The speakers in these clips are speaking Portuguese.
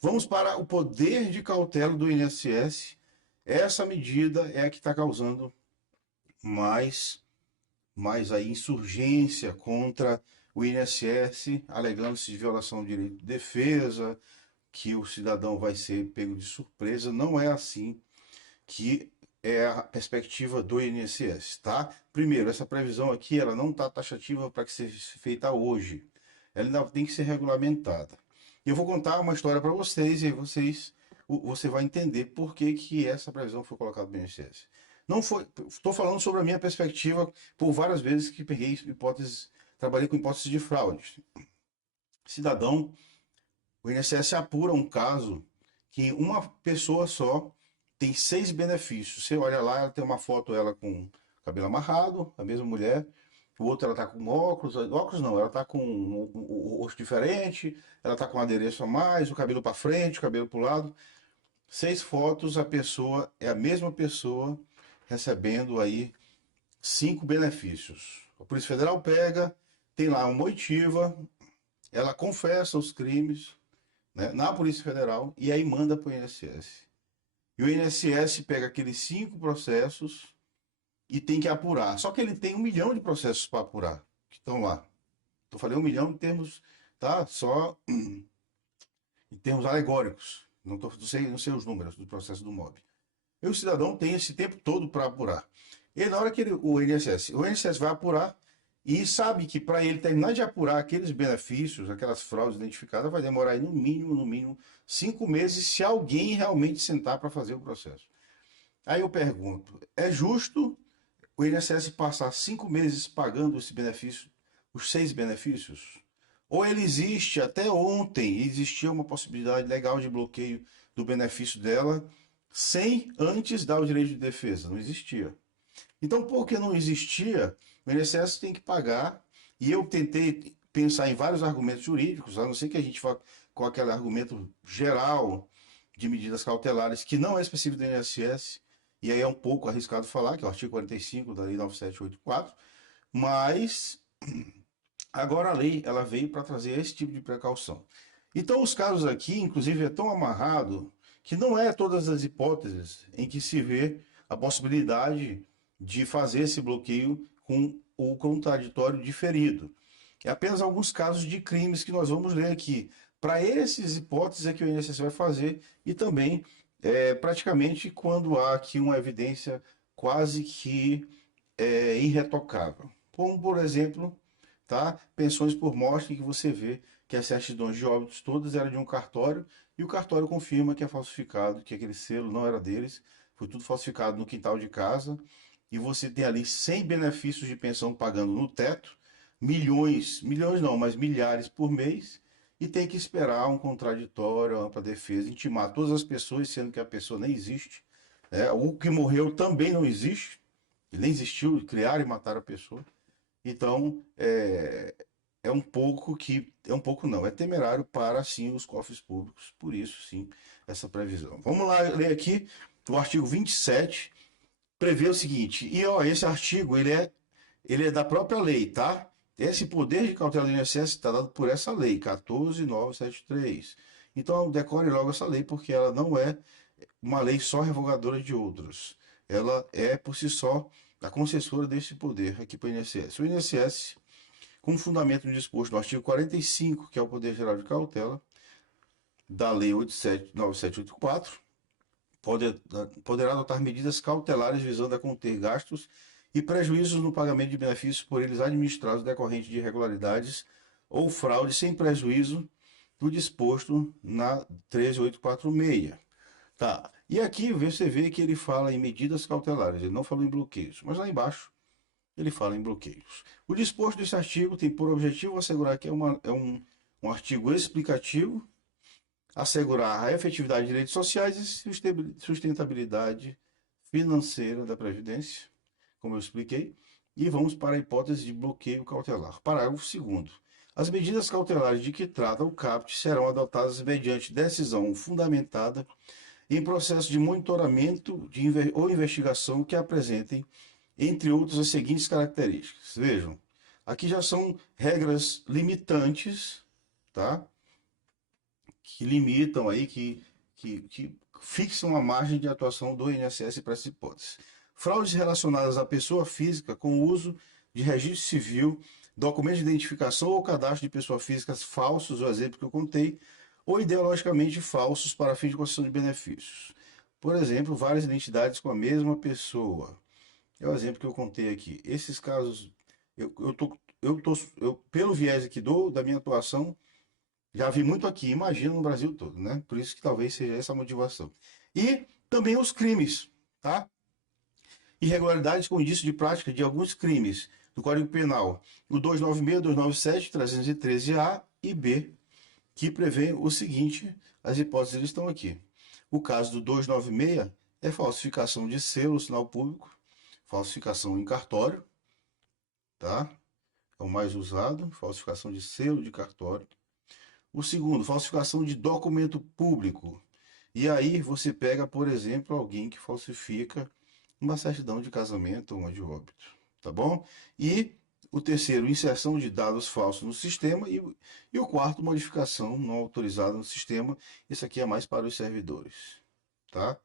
Vamos para o poder de cautela do INSS. Essa medida é a que está causando mais, mais aí insurgência contra o INSS, alegando-se de violação do direito de defesa, que o cidadão vai ser pego de surpresa. Não é assim que é a perspectiva do INSS, tá? Primeiro, essa previsão aqui, ela não está taxativa para que seja feita hoje. Ela ainda tem que ser regulamentada. Eu vou contar uma história para vocês e aí você vai entender por que, que essa previsão foi colocada no INSS. Não foi, estou falando sobre a minha perspectiva por várias vezes que peguei hipóteses, trabalhei com hipóteses de fraude. Cidadão, o INSS apura um caso que uma pessoa só tem 6 benefícios. Você olha lá, ela tem uma foto ela com cabelo amarrado, a mesma mulher. O outro ela tá com óculos, óculos não, ela tá com o rosto diferente, ela tá com um adereço a mais, o cabelo para frente, o cabelo para o lado. 6 fotos, a pessoa é a mesma pessoa recebendo aí 5 benefícios. A Polícia Federal pega, tem lá uma oitiva, ela confessa os crimes, né, na Polícia Federal e aí manda para o INSS. E o INSS pega aqueles 5 processos e tem que apurar. Só que ele tem 1 milhão de processos para apurar, que estão lá. Eu falei 1 milhão em termos, tá? Só em termos alegóricos. Não sei os números do processo do MOB. E o cidadão tem esse tempo todo para apurar. E na hora que o INSS vai apurar e sabe que para ele terminar de apurar aqueles benefícios, aquelas fraudes identificadas, vai demorar aí no mínimo, 5 meses se alguém realmente sentar para fazer o processo. Aí eu pergunto, é justo o INSS passar 5 meses pagando esse benefício, os 6 benefícios? Ou ele existe, até ontem existia uma possibilidade legal de bloqueio do benefício dela sem antes dar o direito de defesa? Não existia. Então, porque não existia, o INSS tem que pagar. E eu tentei pensar em vários argumentos jurídicos, a não ser que a gente vá com aquele argumento geral de medidas cautelares, que não é específico do INSS, e aí é um pouco arriscado falar, que é o artigo 45 da Lei 9784, mas agora a lei ela veio para trazer esse tipo de precaução. Então, os casos aqui, inclusive, é tão amarrado que não é todas as hipóteses em que se vê a possibilidade de fazer esse bloqueio com o contraditório diferido. É apenas alguns casos de crimes que nós vamos ler aqui. Para essas hipóteses é que o INSS vai fazer e também praticamente quando há aqui uma evidência quase que irretocável. Como, por exemplo, tá? Pensões por morte, que você vê que as certidões de óbitos todas eram de um cartório e o cartório confirma que é falsificado, que aquele selo não era deles, foi tudo falsificado no quintal de casa e você tem ali 100 benefícios de pensão pagando no teto, milhões, milhões não, mas milhares por mês e tem que esperar um contraditório, uma ampla defesa, intimar todas as pessoas, sendo que a pessoa nem existe. O que morreu também não existe, ele nem existiu, criaram e mataram a pessoa. Então, é um pouco que. É um pouco não, é temerário para sim os cofres públicos, por isso sim essa previsão. Vamos lá ler aqui o artigo 27, prevê o seguinte, e ó, esse artigo ele é da própria lei, tá? Esse poder de cautela do INSS está dado por essa lei, 14.973. Então decore logo essa lei, porque ela não é uma lei só revogadora de outras. Ela é, por si só, a concessora desse poder aqui para o INSS. O INSS, com fundamento no disposto no artigo 45, que é o poder geral de cautela, da Lei 9784, poderá adotar medidas cautelares visando a conter gastos e prejuízos no pagamento de benefícios por eles administrados decorrentes de irregularidades ou fraude sem prejuízo do disposto na 13846. Tá. E aqui você vê que ele fala em medidas cautelares, ele não falou em bloqueios, mas lá embaixo ele fala em bloqueios. O disposto desse artigo tem por objetivo assegurar que é um artigo explicativo, assegurar a efetividade de direitos sociais e sustentabilidade financeira da Previdência, como eu expliquei, e vamos para a hipótese de bloqueio cautelar. Parágrafo 2º. As medidas cautelares de que trata o CAPT serão adotadas mediante decisão fundamentada em processo de monitoramento ou investigação que apresentem, entre outras, as seguintes características. Vejam, aqui já são regras limitantes, tá? que limitam aí, que fixam a margem de atuação do INSS para essa hipótese. Fraudes relacionadas à pessoa física com o uso de registro civil, documento de identificação ou cadastro de pessoa física falsos, o exemplo que eu contei, ou ideologicamente falsos para fim de concessão de benefícios. Por exemplo, várias identidades com a mesma pessoa. É o exemplo que eu contei aqui. Esses casos, pelo viés aqui da minha atuação, já vi muito aqui, imagino no Brasil todo, né? Por isso que talvez seja essa a motivação. E também os crimes, tá? Irregularidades com indício de prática de alguns crimes do Código Penal, o 296, 297, 313A e B, que prevê o seguinte, as hipóteses estão aqui. O caso do 296 é falsificação de selo, sinal público, falsificação em cartório, tá? É o mais usado, falsificação de selo de cartório. O segundo, falsificação de documento público. E aí você pega, por exemplo, alguém que falsifica uma certidão de casamento ou uma de óbito, tá bom? E o terceiro, inserção de dados falsos no sistema. E o quarto, modificação não autorizada no sistema. Esse aqui é mais para os servidores, tá?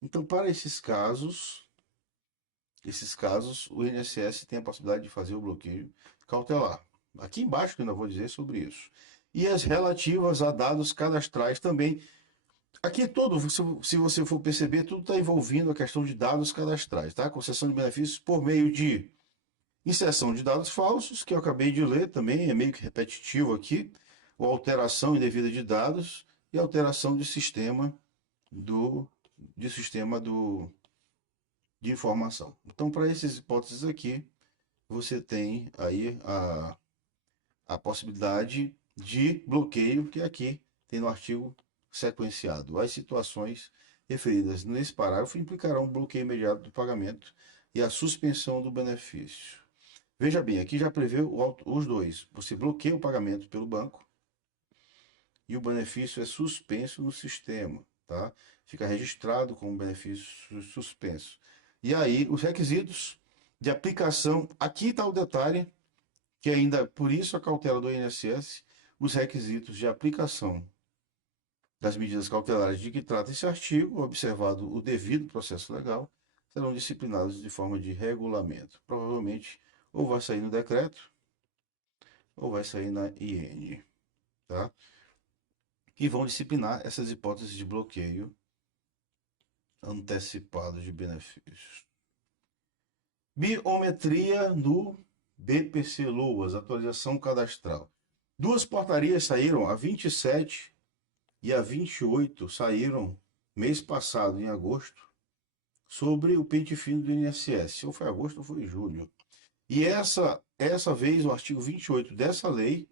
Então, para esses casos, o INSS tem a possibilidade de fazer o bloqueio cautelar. Aqui embaixo eu ainda vou dizer sobre isso. E as relativas a dados cadastrais também. Aqui todo, se você for perceber, tudo está envolvendo a questão de dados cadastrais, tá? Concessão de benefícios por meio de inserção de dados falsos, que eu acabei de ler também, é meio que repetitivo aqui, ou alteração indevida de dados e alteração de sistema de informação. Então, para essas hipóteses aqui, você tem aí a possibilidade de bloqueio, que aqui tem no artigo sequenciado. As situações referidas nesse parágrafo implicarão um bloqueio imediato do pagamento e a suspensão do benefício. Veja bem, aqui já prevê os dois. Você bloqueia o pagamento pelo banco e o benefício é suspenso no sistema, tá? Fica registrado como benefício suspenso. E aí, os requisitos de aplicação, aqui está o detalhe, que ainda, por isso a cautela do INSS, os requisitos de aplicação das medidas cautelares de que trata esse artigo, observado o devido processo legal, serão disciplinados de forma de regulamento. Provavelmente, ou vai sair no decreto, ou vai sair na IN, tá? E vão disciplinar essas hipóteses de bloqueio antecipado de benefícios. Biometria no BPC Loas, atualização cadastral. Duas portarias saíram, a 27 e a 28 saíram mês passado, em agosto, sobre o pente fino do INSS. Ou foi agosto ou foi julho. E essa vez o artigo 28 dessa lei,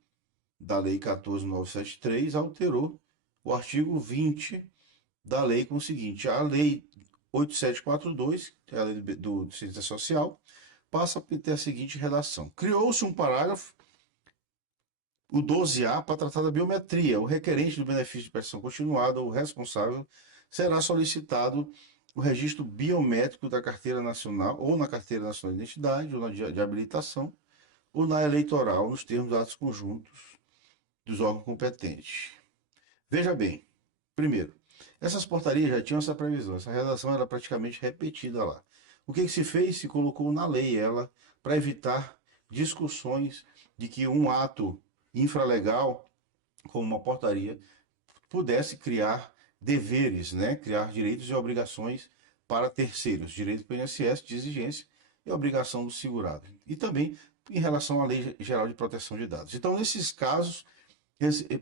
da Lei 14.973, alterou o artigo 20 da lei com o seguinte: a Lei 8742, que é a lei do Ciência Social, passa a ter a seguinte redação. Criou-se um parágrafo, o 12A, para tratar da biometria. O requerente do benefício de prestação continuada ou responsável será solicitado o registro biométrico da carteira nacional, ou na carteira nacional de identidade, ou na de habilitação, ou na eleitoral, nos termos dos atos conjuntos dos órgãos competentes. Veja bem, primeiro, essas portarias já tinham essa previsão, essa redação era praticamente repetida lá. O que se fez? Se colocou na lei ela para evitar discussões de que um ato infralegal, como uma portaria, pudesse criar deveres, né? Criar direitos e obrigações para terceiros, direito do INSS de exigência e obrigação do segurado. E também em relação à Lei Geral de Proteção de Dados. Então, nesses casos,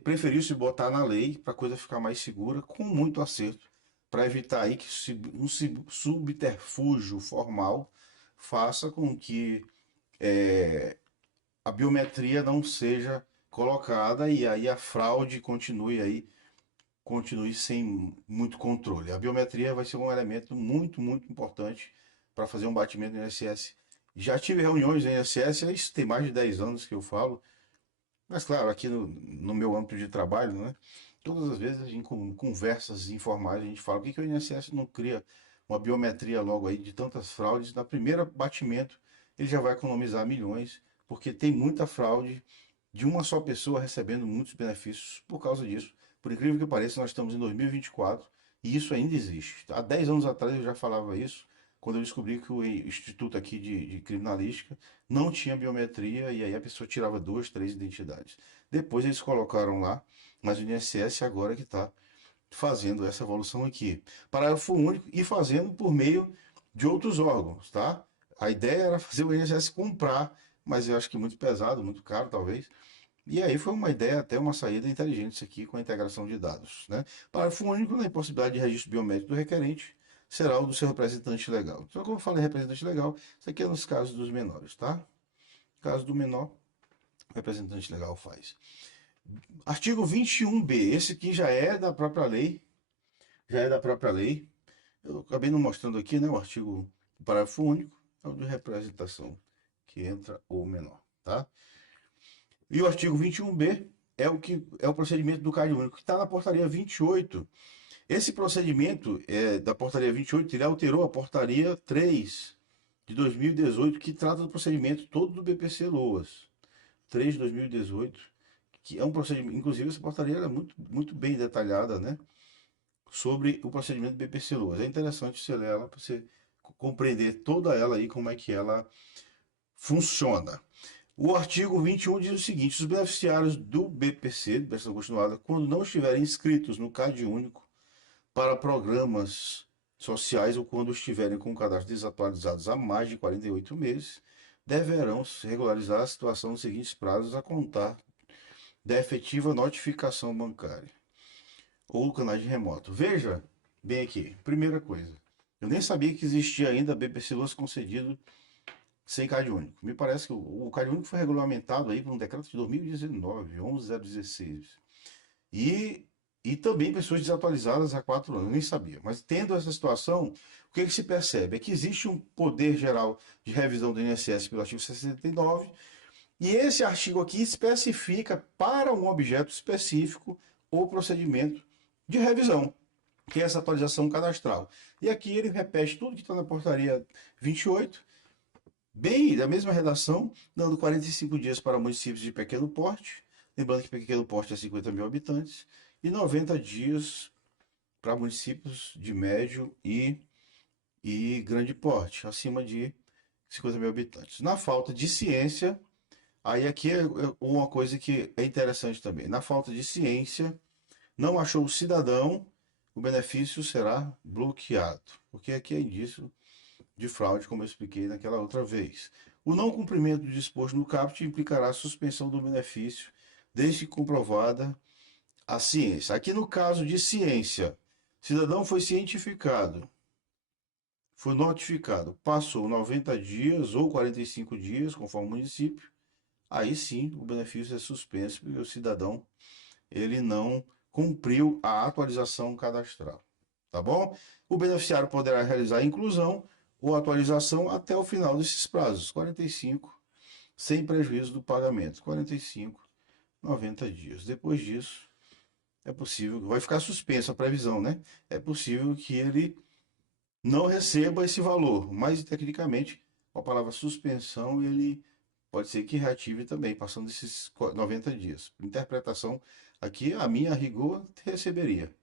preferiu-se botar na lei para a coisa ficar mais segura, com muito acerto, para evitar aí que um subterfúgio formal faça com que a biometria não seja colocada e aí a fraude continue sem muito controle. A biometria vai ser um elemento muito, muito importante para fazer um batimento no INSS. Já tive reuniões no INSS, isso tem mais de 10 anos que eu falo, mas claro, aqui no meu âmbito de trabalho, né? Todas as vezes em conversas informais a gente fala, por que o INSS não cria uma biometria logo aí de tantas fraudes? Na primeira batimento ele já vai economizar milhões, porque tem muita fraude de uma só pessoa recebendo muitos benefícios por causa disso, Por incrível que pareça, nós estamos em 2024 e isso ainda existe. Há 10 anos atrás eu já falava isso, quando eu descobri que o Instituto aqui de Criminalística não tinha biometria e aí a pessoa tirava duas, três identidades. Depois eles colocaram lá, mas o INSS agora que está fazendo essa evolução aqui. Parágrafo único e fazendo por meio de outros órgãos, tá? A ideia era fazer o INSS comprar, mas eu acho que muito pesado, muito caro talvez. E aí foi uma ideia, até uma saída inteligente isso aqui com a integração de dados, né? Parágrafo único, na impossibilidade de registro biométrico do requerente, será o do seu representante legal. Então, como eu falei representante legal, isso aqui é nos casos dos menores, tá? No caso do menor, o representante legal faz. Artigo 21b, esse aqui já é da própria lei, já é da própria lei. Eu acabei não mostrando aqui, né, o artigo, o parágrafo único, é o de representação, que entra o menor, tá? E o artigo 21b é o que é o procedimento do CAD único, que está na portaria 28. Esse procedimento da portaria 28, ele alterou a portaria 3 de 2018, que trata do procedimento todo do BPC Loas. 3 de 2018, que é um procedimento, inclusive essa portaria era muito bem detalhada, né, sobre o procedimento do BPC Loas. É interessante você ler ela para você compreender toda ela aí, como é que ela funciona. O artigo 21 diz o seguinte: os beneficiários do BPC, de prestação continuada, quando não estiverem inscritos no CAD único para programas sociais ou quando estiverem com o cadastro desatualizados há mais de 48 meses, deverão regularizar a situação nos seguintes prazos a contar da efetiva notificação bancária ou canais de remoto. Veja bem aqui, primeira coisa, eu nem sabia que existia ainda BPC Luz concedido sem CAD único. Me parece que o CAD único foi regulamentado aí por um decreto de 2019, 11.016. E, e também pessoas desatualizadas há 4 anos, eu nem sabia. Mas tendo essa situação, o que se percebe? É que existe um poder geral de revisão do INSS pelo artigo 69, e esse artigo aqui especifica para um objeto específico o procedimento de revisão, que é essa atualização cadastral. E aqui ele repete tudo que está na portaria 28, bem da mesma redação, dando 45 dias para municípios de pequeno porte, lembrando que pequeno porte é 50 mil habitantes, e 90 dias para municípios de médio e grande porte, acima de 50 mil habitantes. Na falta de ciência, aí aqui é uma coisa que é interessante também. Na falta de ciência, não achou o cidadão, o benefício será bloqueado, porque aqui é indício de fraude, como eu expliquei naquela outra vez. O não cumprimento do disposto no caput implicará a suspensão do benefício, desde que comprovada a ciência. Aqui no caso de ciência, cidadão foi cientificado, foi notificado, passou 90 dias ou 45 dias, conforme o município, aí sim o benefício é suspenso, porque o cidadão ele não cumpriu a atualização cadastral, tá bom? O beneficiário poderá realizar a inclusão ou atualização até o final desses prazos, 45, sem prejuízo do pagamento, 45, 90 dias. Depois disso, é possível, vai ficar suspensa a previsão, né? É possível que ele não receba esse valor, mas tecnicamente, com a palavra suspensão, ele pode ser que reative também, passando esses 90 dias. Interpretação aqui, a minha a rigor receberia,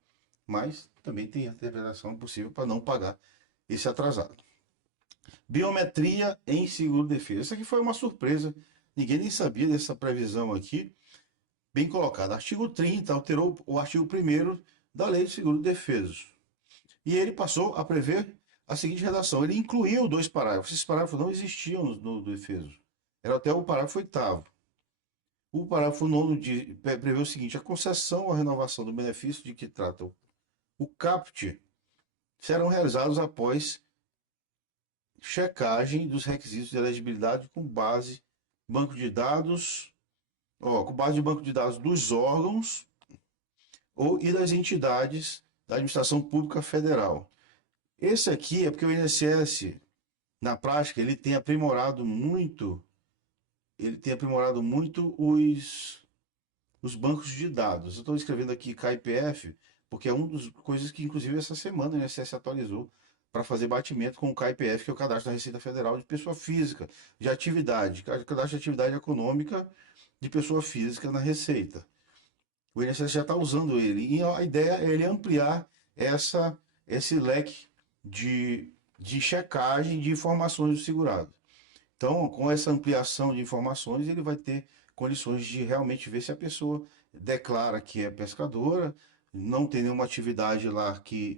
mas também tem a interpretação possível para não pagar esse atrasado. Biometria em seguro-defesa. Isso aqui foi uma surpresa, ninguém nem sabia dessa previsão aqui, bem colocada. Artigo 30 alterou o artigo 1º da Lei de Seguro-Defesa. E ele passou a prever a seguinte redação. Ele incluiu 2 parágrafos. Esses parágrafos não existiam no defeso. Era até o parágrafo 8º. O parágrafo 9º prevê o seguinte: a concessão ou a renovação do benefício de que trata o CAPT serão realizados após checagem dos requisitos de elegibilidade com base banco de dados, com base de banco de dados dos órgãos e das entidades da administração pública federal. Esse aqui é porque o INSS, na prática, ele tem aprimorado muito os bancos de dados. Eu estou escrevendo aqui KIPF, porque é uma das coisas que, inclusive, essa semana o INSS atualizou para fazer batimento com o KIPF, que é o Cadastro da Receita Federal de Pessoa Física, de atividade, cadastro de atividade econômica de pessoa física na Receita. o INSS já está usando ele. E a ideia é ele ampliar esse leque de checagem de informações do segurado. Então, com essa ampliação de informações, ele vai ter condições de realmente ver se a pessoa declara que é pescadora, não tem nenhuma atividade lá que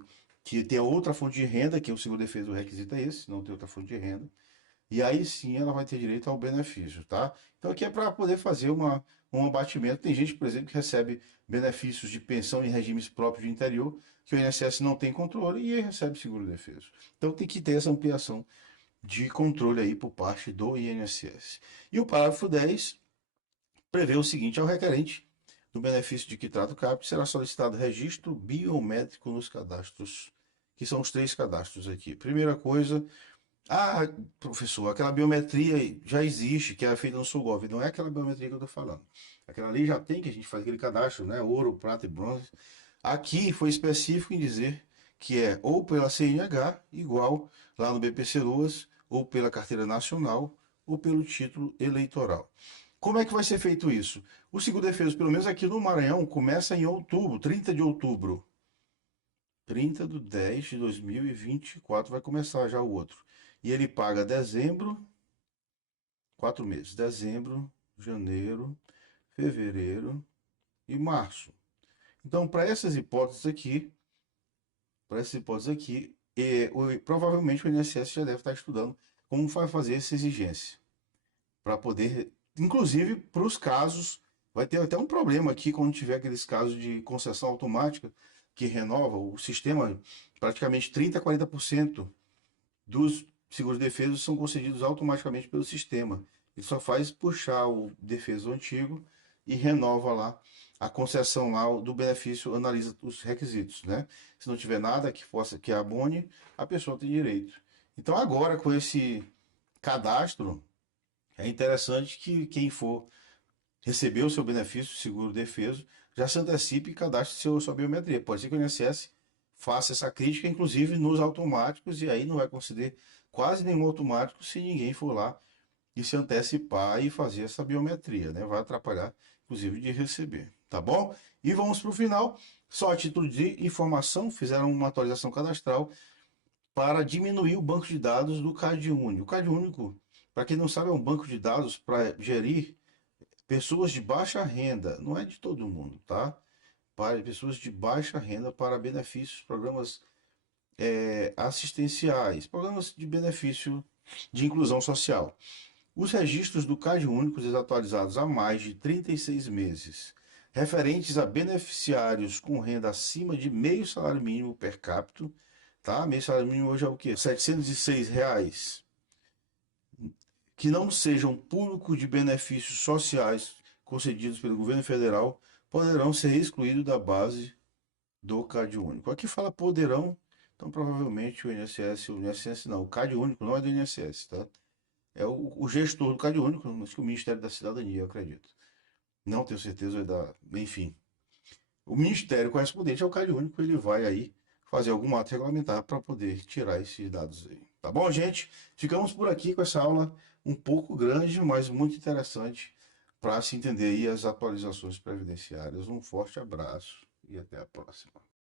tenha outra fonte de renda, que o seguro-defesa, o requisito é esse, não tem outra fonte de renda. E aí sim ela vai ter direito ao benefício, tá? Então aqui é para poder fazer um abatimento. Tem gente, por exemplo, que recebe benefícios de pensão em regimes próprios de interior, que o INSS não tem controle e recebe seguro-defeso. Então tem que ter essa ampliação de controle aí por parte do INSS. E o parágrafo 10 prevê o seguinte: ao requerente do benefício de que trata o CAPT será solicitado registro biométrico nos cadastros, que são os 3 cadastros aqui. Primeira coisa, professor, aquela biometria já existe, que é feita no Sulgov, não é aquela biometria que eu estou falando. Aquela ali já tem, que a gente faz aquele cadastro, né? Ouro, prata e bronze. Aqui foi específico em dizer que é ou pela CNH, igual lá no BPC Luas, ou pela carteira nacional, ou pelo título eleitoral. Como é que vai ser feito isso? O seguro-defeso, pelo menos aqui no Maranhão, começa em outubro, 30 de outubro. 30/10/2024 vai começar já o outro. E ele paga dezembro, 4 meses, dezembro, janeiro, fevereiro e março. Então, para essas hipóteses aqui, provavelmente o INSS já deve estar estudando como vai fazer essa exigência. Para poder, inclusive para os casos, vai ter até um problema aqui quando tiver aqueles casos de concessão automática que renova o sistema, praticamente 30 a 40% dos seguros defesos são concedidos automaticamente pelo sistema. Ele só faz puxar o defeso antigo e renova lá a concessão lá do benefício, analisa os requisitos, né? Se não tiver nada que abone, a pessoa tem direito. Então agora com esse cadastro, é interessante que quem for receber o seu benefício seguro defeso já se antecipe e cadastre sua biometria. Pode ser que o INSS faça essa crítica, inclusive nos automáticos, e aí não vai conceder quase nenhum automático se ninguém for lá e se antecipar e fazer essa biometria, né? Vai atrapalhar, inclusive, de receber, tá bom? E vamos para o final. Só a título de informação, fizeram uma atualização cadastral para diminuir o banco de dados do CadÚnico. O CadÚnico, para quem não sabe, é um banco de dados para gerir pessoas de baixa renda, não é de todo mundo, tá? Para pessoas de baixa renda para benefícios, programas assistenciais, programas de benefício de inclusão social. Os registros do CadÚnico desatualizados há mais de 36 meses, referentes a beneficiários com renda acima de meio salário mínimo per capita, tá? Meio salário mínimo hoje é o quê? R$ 706, que não sejam públicos de benefícios sociais concedidos pelo governo federal, poderão ser excluídos da base do CadÚnico. Aqui fala poderão, então provavelmente o INSS não, o CadÚnico não é do INSS, tá? É o gestor do CadÚnico, mas que o Ministério da Cidadania, eu acredito. Não tenho certeza enfim. O Ministério correspondente ao CadÚnico, ele vai aí fazer algum ato regulamentar para poder tirar esses dados aí. Tá bom, gente? Ficamos por aqui com essa aula um pouco grande, mas muito interessante para se entender aí as atualizações previdenciárias. Um forte abraço e até a próxima.